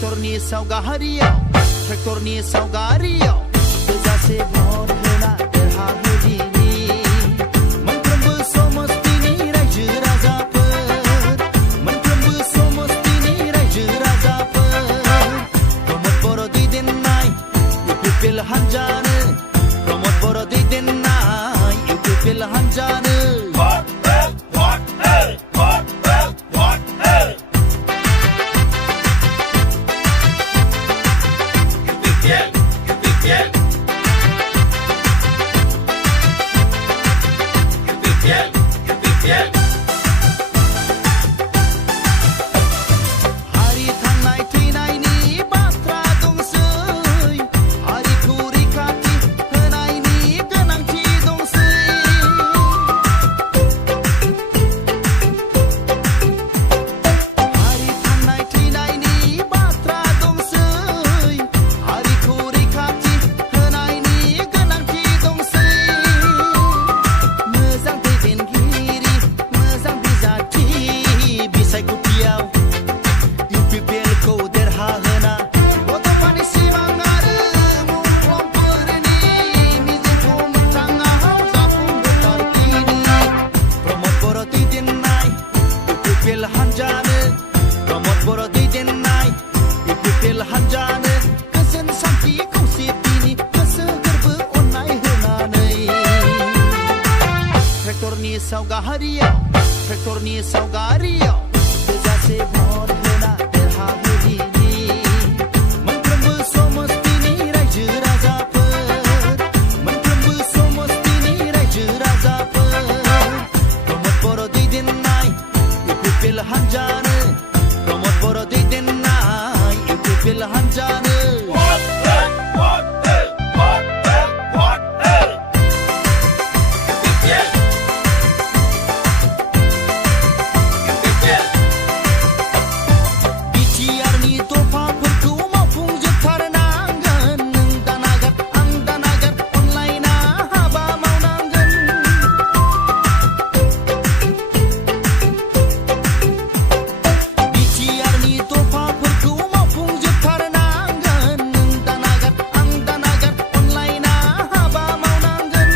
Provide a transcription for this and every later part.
ट्रेक्टरनि सावगारियाव थोजासे भट होना देरहाहोदिनि मोनफ्रोमबो समस्तिनि रायजो राजाफोर प्रमद बर' दैदेननाय इउपिपिएल हान्जानो प्रमद बर' दैदेननाय इउपिपिएल हान्जानो प्रमद बर' दैदेननाय इउपिपिएल हान्जानो गोजोन सान्थि खौसेथिनि गोसो गोरबो अननाय होनानै ट्रेक्टरनि सावगारियाव थोजासे भट होना देरहाहोदिनि मोनफ्रोमबो समस्तिनि रायजो राजाफोर प्रमद बर' दैदेननाय इउपिपिएल हान्जानो प्रमद बर' दैदेननाय इउपिपिएल हान्जानो बिटिआरनि दफाफोरखौ मावफुंजोबथारनांगोन नों दानागार आं दानागार अनलायना हाबा मावनांगोन बिटिआरनि दफाफोरखौ मावफुंजोबथारनांगोन नों दानागार आं दानागार अनलायना हाबा मावनांगोन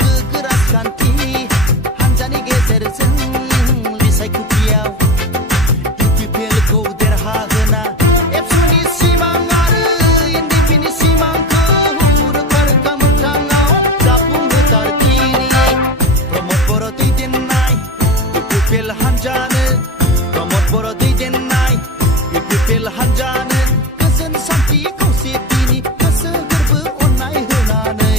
गोग्गो राजखान्थि हान्जानि गेजेरजों बिसायख'थियाव इउपिपिएलखौ देरहाहोना एबसुनि सिमां आरो एनडिपिनि सिमांखौ रोखा रोखा मोगथाङाव जाफुंहोथारदिनि प्रमद बर' दैदेननाय इउपिपिएल हान्जानो प्रमद बर' दैदेननाय इउपिपिएल हान्जानो गोजोन सान्थि खौसेथिनि गोसो गोरबो अननाय होनानै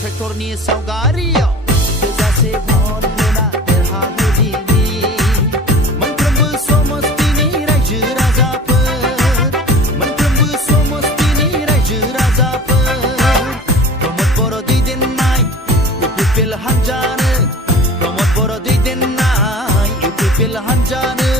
ट्रेक्टरनि सावगारियाव थोजासे भट होना देरहाहोदिनि मोनफ्रोमबो समस्तिनि रायजो राजाफोर प्रमद बर' दैदेननाय इउपिपिएल हान्जानो प्रमद बर' दैदेननाय इउपिपिएल हान्जानो